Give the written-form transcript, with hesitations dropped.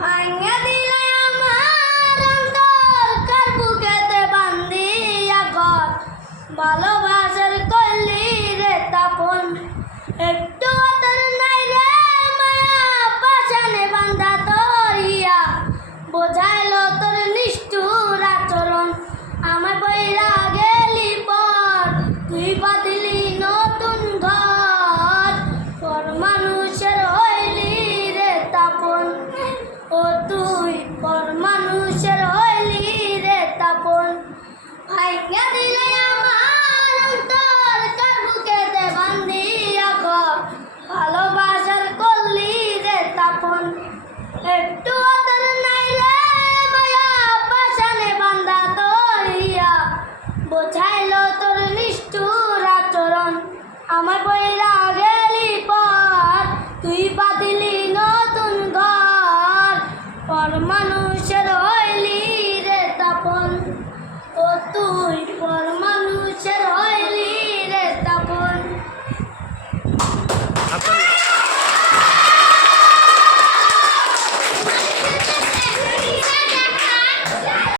ভাঙা দিলে আমার অন্তর কার বুকেতে বান্ধিয়া ঘর ভালোবাসার কইলি রে তাপন একটু তোর নাই রে মায়া পাশানে বান্ধা তরিয়া বোঝাইলো তোর নিষ্ঠুর আচরণ আমার বইরা গেলি পর তুই বাঁধলি নতুন ঘর পর মানুষের হইলি রে তাপন ও তুই পর মানুষের হইলি রে তাপন ভাইঙ্গা দিলে আমার অন্তর কার বুকেতে বান্ধিয়া ঘর ভালোবাসার করলি রে তাপন একটু তোর নাই রে মায়া পাশানে বান্ধা তরিয়া বোঝাইলো তোর নিষ্ঠুর আচরণ আমার বইরা গেলি পর তুই বাঁধিলি নতুন ঘর পর মানুষের হইলি রে তাপন ও তুই পর